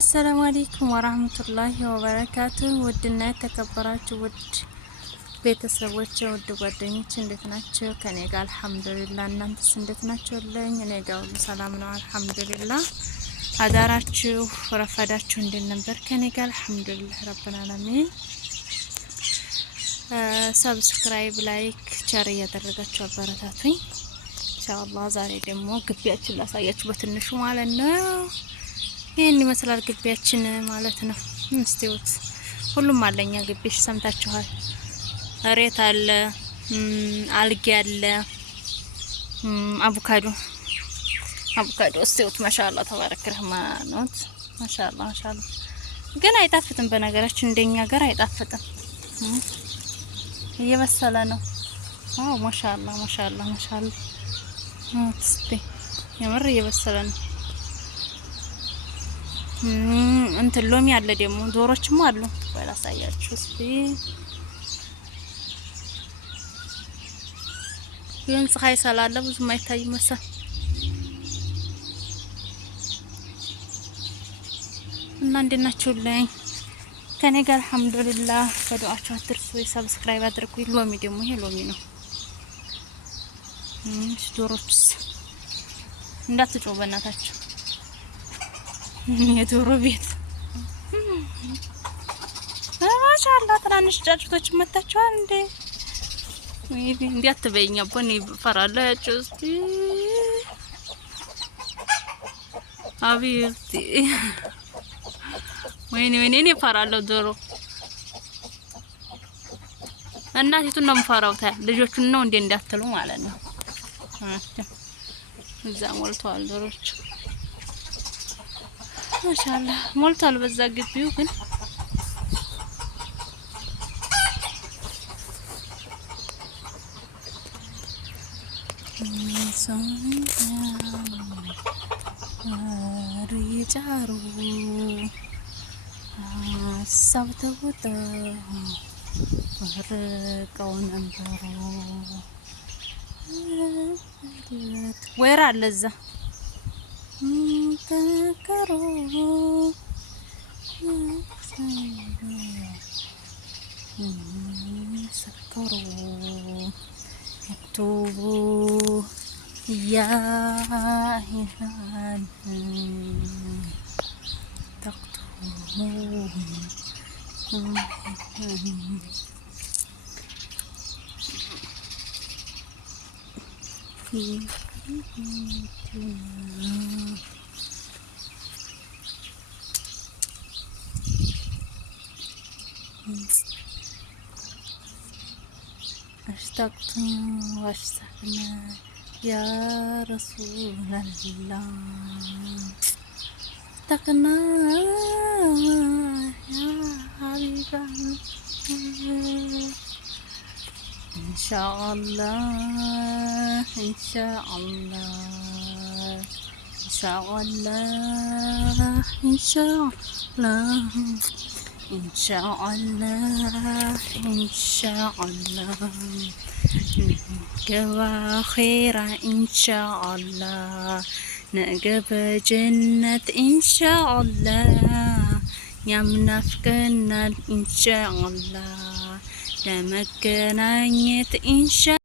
السلام عليكم ورحمة الله وبركاته ودنا ተከበራችሁ ውድ ቤተሰቦች ውድ ጓደኞች እንዴት ናችሁ? ከኔ ጋር አልሐምዱሊላህ እናንተስ እንዴት ናችሁልኝ? እኔ ጋር ሁሉ ሰላም ነው አልሐምዱሊላህ። አዳራችሁ ረፈዳችሁ እንዴት ነበር? ከኔ ጋር አልሐምዱሊላህ ረብል ዓለሚን። ሰብስክራይብ ላይክ ሸር እያደረጋችሁ አበረታቱኝ ኢንሻአላህ። ዛሬ ደግሞ ግቢያችን ላሳያችሁ በትንሹ ማለት ነው። ይሄን ይመስላል ግቢያችን ማለት ነው። እንስቲውት ሁሉም አለኛ ግቢሽ ሰምታችኋል። ሬት አለ፣ አልጌ አለ፣ አቮካዶ እስቲውት ማሻአላ ተባረክ ረህማኖት ማሻአላ ግን አይጣፍጥም። በነገራችን እንደኛ ሀገር አይጣፍጥም። እየበሰለ ነው። አዎ ማሻአላ እስቲ የምር እየበሰለ ነው። እንትን ሎሚ አለ ደግሞ ዶሮችም አሉ። ባላሳያችሁ እስቲ ይሄን ፀሐይ ስላለ ብዙም አይታይም መሰል እና እንዴት ናችሁልኝ? ከኔ ጋር አልሐምዱሊላህ። በዱዓችሁ አትርሱ፣ ሰብስክራይብ አድርጉ። ሎሚ ደግሞ ይሄ ሎሚ ነው። ዶሮችስ እንዳትጮህ በእናታችሁ። የዶሮ ቤት ማሻአላ ትናንሽ ጫጩቶች መጣቸዋል እንዴ! እንዴ አትበይኝ አቦ እኔ ፈራለሁ። ያቸው እስቲ አብይቲ ወይኔ እኔ ፈራለሁ ዶሮ። እናቲቱን ነው የምፈራው። ልጆቹን ነው እንዴ እንዳትሉ ማለት ነው። እዛ ሞልተዋል ዶሮች ማሻአላ ሞልቷል። በዛ ግቢው ግን ሪጫሩ ሳብተውታ ወርቀው ነበሩ። ወይራ አለ እዛ ተከሩ ሰከሩ ያክቱቡ ያሂናን ተክቱቡ اشتقت واشتقنا يا رسول الله اشتقنا يا حبيب الله إن شاء الله إن شاء الله إن شاء الله إن شاء الله إن شاء الله إن شاء الله نقوى خيرا إن شاء الله نقوى جنة إن شاء الله يا منافقنا إن شاء الله لمكنانية إن شاء